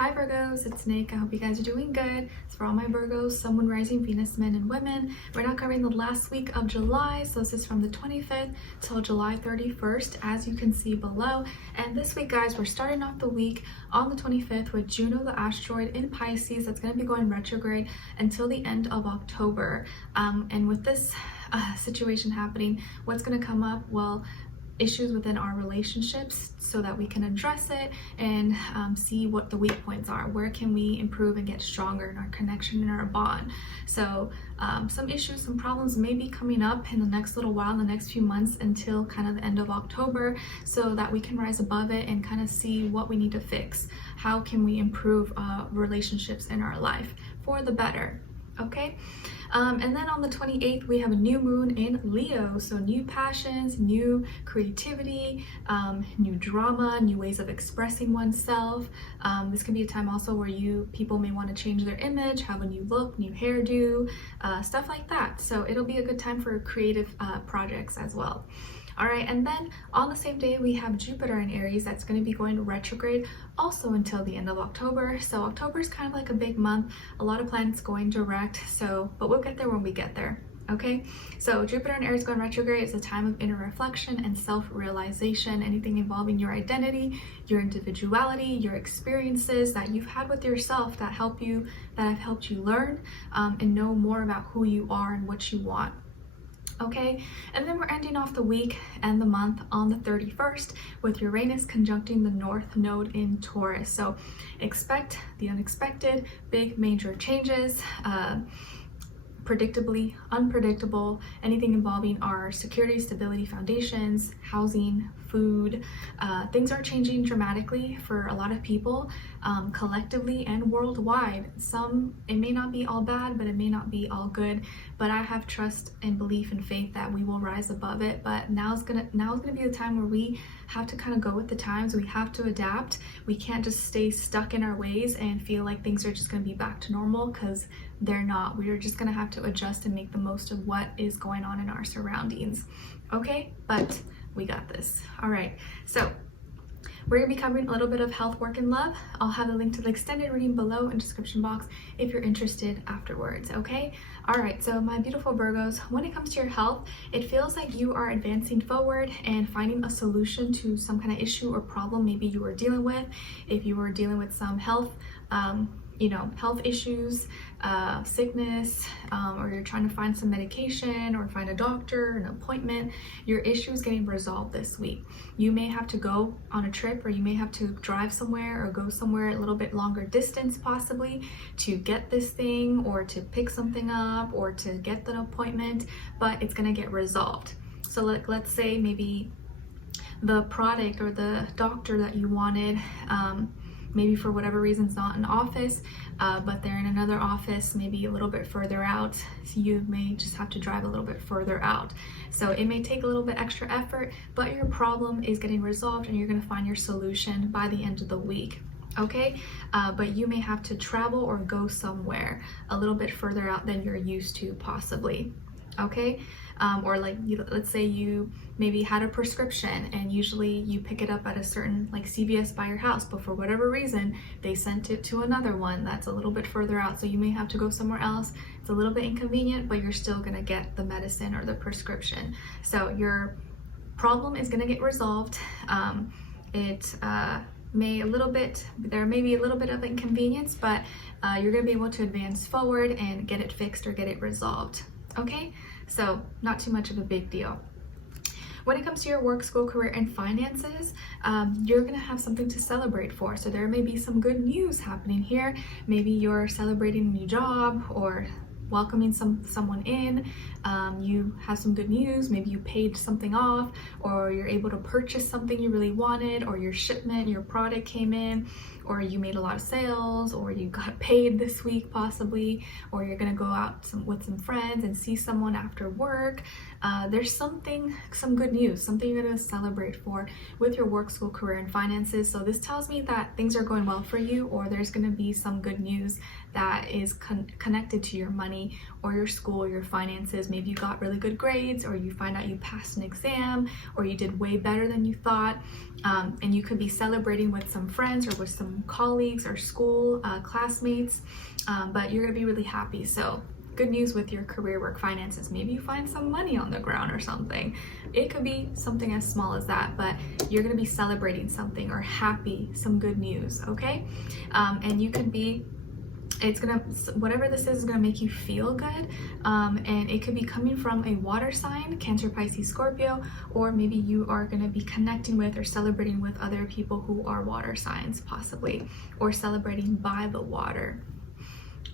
Hi Virgos, it's Nick. I hope you guys are doing good. It's for all my Virgos, Sun, Moon, Rising, Venus, men and women. We're now covering the last week of July, so this is from the 25th till July 31st, as you can see below. And this week, guys, we're starting off the week on the 25th with Juno, the asteroid in Pisces. That's going to be going retrograde until the end of October. And with this situation happening, what's going to come up? Well, issues within our relationships so that we can address it and see what the weak points are. Where can we improve and get stronger in our connection and our bond? So some issues, some problems may be coming up in the next little while, in the next few months until kind of the end of October, so that we can rise above it and kind of see what we need to fix. How can we improve relationships in our life for the better? Okay, and then on the 28th we have a new moon in Leo, so new passions, new creativity, new drama, new ways of expressing oneself. This can be a time also where people may want to change their image, have a new look, new hairdo, stuff like that. So it'll be a good time for creative projects as well. All right, and then on the same day we have Jupiter in Aries. That's going to be going retrograde also until the end of October. So October is kind of like a big month, a lot of planets going direct, but we'll get there when we get there. Okay, so Jupiter in Aries going retrograde is a time of inner reflection and self-realization. Anything involving your identity, your individuality, your experiences that you've had with yourself that have helped you learn and know more about who you are and what you want. Okay, and then we're ending off the week and the month on the 31st with Uranus conjuncting the North Node in Taurus. So expect the unexpected, big major changes, predictably unpredictable, anything involving our security, stability, foundations, housing, food. Things are changing dramatically for a lot of people, collectively and worldwide. It may not be all bad, but it may not be all good. But I have trust and belief and faith that we will rise above it. But now is gonna be the time where we have to kind of go with the times. We have to adapt. We can't just stay stuck in our ways and feel like things are just gonna be back to normal, because they're not. We are just gonna have to adjust and make the most of what is going on in our surroundings. Okay, but we got this. All right, so we're going to be covering a little bit of health, work, and love. I'll have a link to the extended reading below in the description box if you're interested afterwards, okay? All right, so my beautiful Virgos, when it comes to your health, it feels like you are advancing forward and finding a solution to some kind of issue or problem maybe you were dealing with. If you were dealing with some health health issues, sickness, or you're trying to find some medication or find a doctor, an appointment, your issue is getting resolved this week. You may have to go on a trip, or you may have to drive somewhere or go somewhere a little bit longer distance possibly to get this thing, or to pick something up, or to get an appointment, but it's going to get resolved. So let's say maybe the product or the doctor that you wanted, maybe for whatever reason it's not in office, but they're in another office, maybe a little bit further out. So you may just have to drive a little bit further out. So it may take a little bit extra effort, but your problem is getting resolved and you're gonna find your solution by the end of the week. Okay, but you may have to travel or go somewhere a little bit further out than you're used to possibly. Okay, or let's say you maybe had a prescription and usually you pick it up at a certain CVS by your house, but for whatever reason they sent it to another one that's a little bit further out, so you may have to go somewhere else. It's a little bit inconvenient, but you're still gonna get the medicine or the prescription. So your problem is gonna get resolved. There may be a little bit of inconvenience, but you're gonna be able to advance forward and get it fixed or get it resolved. Okay, so not too much of a big deal. When it comes to your work, school, career, and finances, you're gonna have something to celebrate for. So there may be some good news happening here. Maybe you're celebrating a new job or welcoming someone in. You have some good news. Maybe you paid something off, or you're able to purchase something you really wanted, or your product came in, or you made a lot of sales, or you got paid this week possibly, or you're gonna go out with some friends and see someone after work. There's some good news, something you're gonna celebrate for with your work, school, career, and finances. So this tells me that things are going well for you, or there's gonna be some good news that is connected to your money or your school, your finances. Maybe you got really good grades, or you find out you passed an exam, or you did way better than you thought. And you could be celebrating with some friends or with some some colleagues or school classmates, but you're gonna be really happy. So good news with your career, work, finances. Maybe you find some money on the ground or something. It could be something as small as that, but you're gonna be celebrating something or happy, some good news, okay? And you could be, whatever this is gonna make you feel good, and it could be coming from a water sign, Cancer, Pisces, Scorpio, or maybe you are gonna be connecting with or celebrating with other people who are water signs, possibly, or celebrating by the water.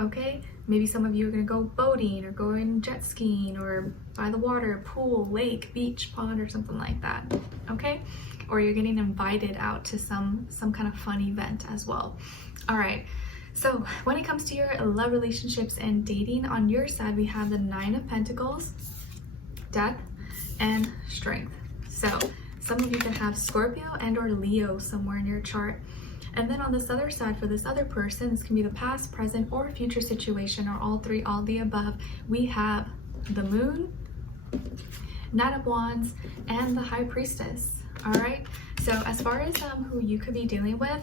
Okay, maybe some of you are gonna go boating or going jet skiing or by the water, pool, lake, beach, pond, or something like that. Okay, or you're getting invited out to some kind of fun event as well. All right, so when it comes to your love, relationships, and dating, on your side we have the 9 of Pentacles, Death, and Strength. So some of you can have Scorpio and or Leo somewhere in your chart. And then on this other side, for this other person, this can be the past, present, or future situation, or all three, all the above. We have the Moon, Knight of Wands, and the High Priestess. All right, so as far as who you could be dealing with,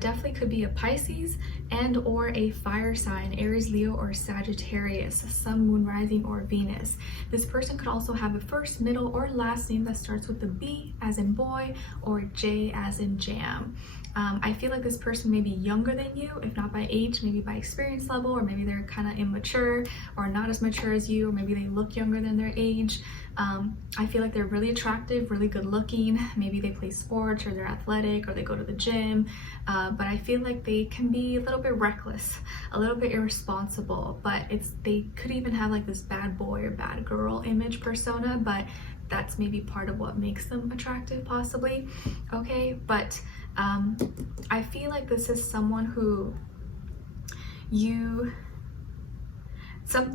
definitely could be a Pisces and or a fire sign, Aries, Leo, or Sagittarius, Sun, Moon, Rising, or Venus. This person could also have a first, middle, or last name that starts with the B as in boy or J as in jam. I feel like this person may be younger than you, if not by age, maybe by experience level, or maybe they're kind of immature or not as mature as you, or maybe they look younger than their age. I feel like they're really attractive, really good looking. Maybe they play sports or they're athletic or they go to the gym. But I feel like they can be a little bit reckless, a little bit irresponsible, but they could even have like this bad boy or bad girl image persona, but that's maybe part of what makes them attractive possibly. Okay, but I feel like this is someone who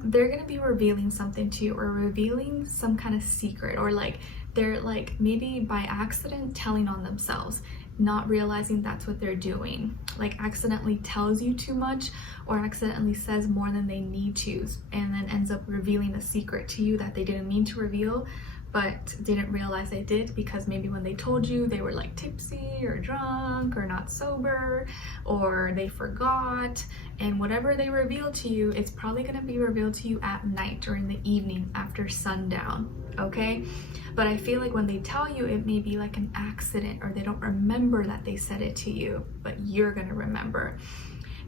they're gonna be revealing something to you, or revealing some kind of secret, or like they're like maybe by accident telling on themselves, not realizing that's what they're doing, like accidentally tells you too much or accidentally says more than they need to, and then ends up revealing a secret to you that they didn't mean to reveal but didn't realize they did, because maybe when they told you they were like tipsy or drunk or not sober, or they forgot, and whatever they revealed to you, it's probably going to be revealed to you at night, during the evening, after sundown. Okay, but I feel like when they tell you, it may be like an accident, or they don't remember that they said it to you, but you're going to remember.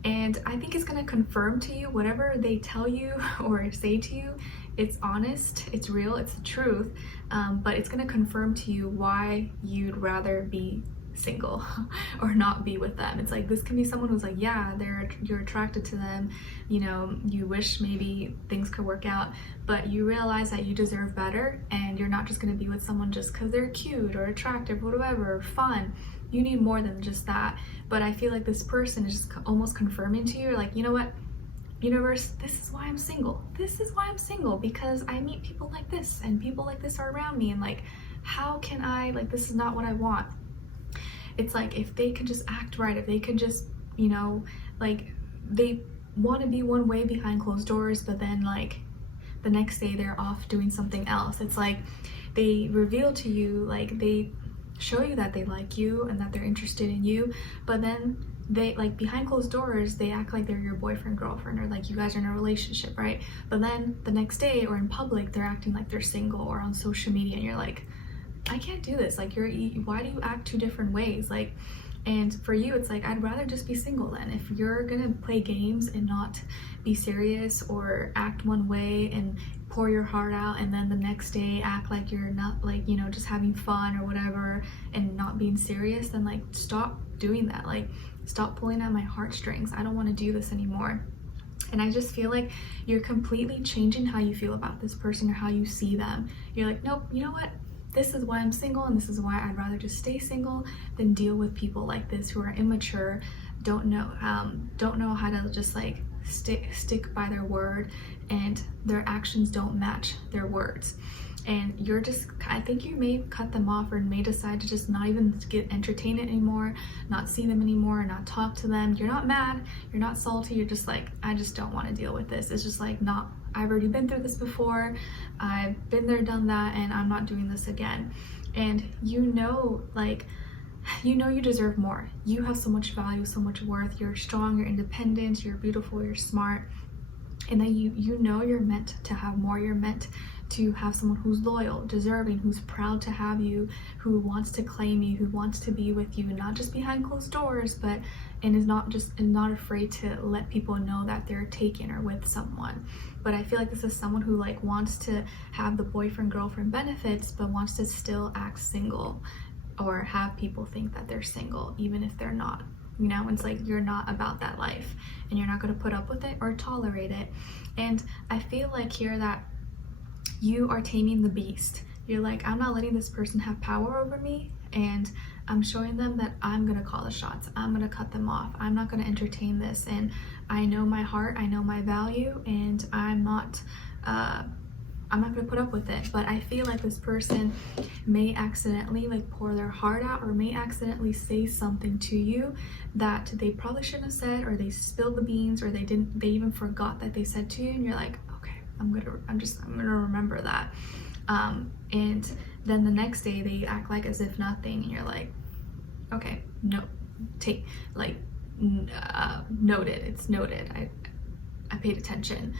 And I think it's going to confirm to you whatever they tell you or say to you, it's honest, it's real, it's the truth, but it's going to confirm to you why you'd rather be single or not be with them. It's like, this can be someone who's like, yeah, you're attracted to them, you know, you wish maybe things could work out, but you realize that you deserve better, and you're not just going to be with someone just because they're cute or attractive or whatever, or fun. You need more than just that. But I feel like this person is just almost confirming to you, like, you know what, universe, this is why I'm single. This is why I'm single, because I meet people like this, and people like this are around me, and like, how can I, like, this is not what I want. It's like, if they could just act right, if they could just, you know, like, they want to be one way behind closed doors, but then like the next day they're off doing something else. It's like they reveal to you, like they show you that they like you and that they're interested in you, but then they, like, behind closed doors, they act like they're your boyfriend, girlfriend, or like you guys are in a relationship, right? But then the next day or in public, they're acting like they're single, or on social media, and you're like, I can't do this. Like, why do you act two different ways? Like, and for you, it's like, I'd rather just be single then. If you're gonna play games and not be serious, or act one way and pour your heart out, and then the next day act like you're not, like, you know, just having fun or whatever, and not being serious, then like, stop doing that. Like, stop pulling at my heartstrings. I don't want to do this anymore. And I just feel like you're completely changing how you feel about this person, or how you see them. You're like, nope, you know what? This is why I'm single, and this is why I'd rather just stay single than deal with people like this who are immature, don't know how to just like stick by their word, and their actions don't match their words. And you're just, I think you may cut them off, or may decide to just not even get entertained anymore, not see them anymore, not talk to them. You're not mad, you're not salty, you're just like, I just don't want to deal with this. It's just like, not, I've already been through this before, I've been there, done that, and I'm not doing this again. And you know, like, you know you deserve more. You have so much value, so much worth. You're strong, you're independent, you're beautiful, you're smart. And then you know you're meant to have more. You're meant to have someone who's loyal, deserving, who's proud to have you, who wants to claim you, who wants to be with you, not just behind closed doors, but and is not afraid to let people know that they're taken or with someone. But I feel like this is someone who like wants to have the boyfriend girlfriend benefits, but wants to still act single or have people think that they're single even if they're not. You know, it's like you're not about that life and you're not going to put up with it or tolerate it. And I feel like here that you are taming the beast. You're like, I'm not letting this person have power over me, and I'm showing them that I'm going to call the shots. I'm going to cut them off. I'm not going to entertain this. And I know my heart, I know my value, and I'm not going to put up with it. But I feel like this person may accidentally like pour their heart out, or may accidentally say something to you that they probably shouldn't have said, or they spilled the beans, or they even forgot that they said to you, and you're like, okay, I'm gonna remember that. And then the next day they act like as if nothing, and you're like, okay, no, noted, it's noted, I paid attention.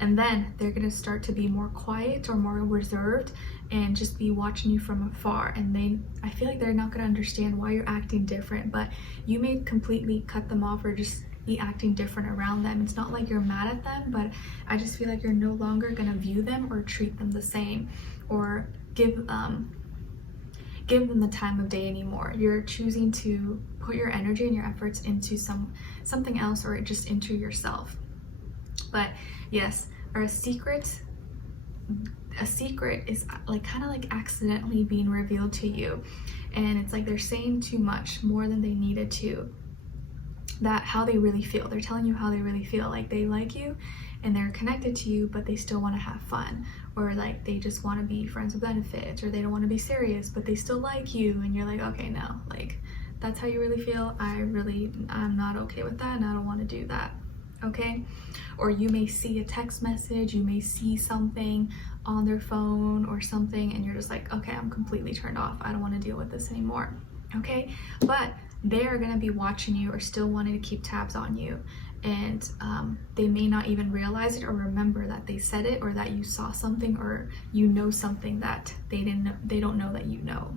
And then they're gonna start to be more quiet or more reserved and just be watching you from afar. And I feel like they're not gonna understand why you're acting different, but you may completely cut them off or just be acting different around them. It's not like you're mad at them, but I just feel like you're no longer gonna view them or treat them the same or give them the time of day anymore. You're choosing to put your energy and your efforts into something else, or just into yourself. But yes, or a secret is like kind of like accidentally being revealed to you, and it's like they're saying too much, more than they needed to. That how they really feel. They're telling you how they really feel, like they like you and they're connected to you, but they still want to have fun, or like they just want to be friends with benefits, or they don't want to be serious but they still like you, and you're like, okay, no, like that's how you really feel. I'm not okay with that, and I don't want to do that. Okay? Or you may see a text message, you may see something on their phone or something, and you're just like, okay, I'm completely turned off, I don't want to deal with this anymore. Okay? But they're gonna be watching you or still wanting to keep tabs on you, and they may not even realize it or remember that they said it, or that you saw something, or you know something that they don't know that you know.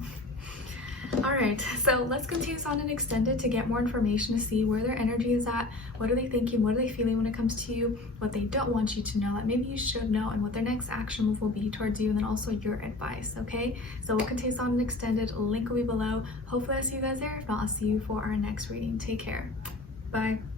All right, so let's continue on and extend it to get more information, to see where their energy is at, what are they thinking, what are they feeling when it comes to you, what they don't want you to know that maybe you should know, and what their next action move will be towards you, and then also your advice. Okay, so we'll continue on and extend it. Link will be below. Hopefully I see you guys there. If not, I'll see you for our next reading. Take care. Bye.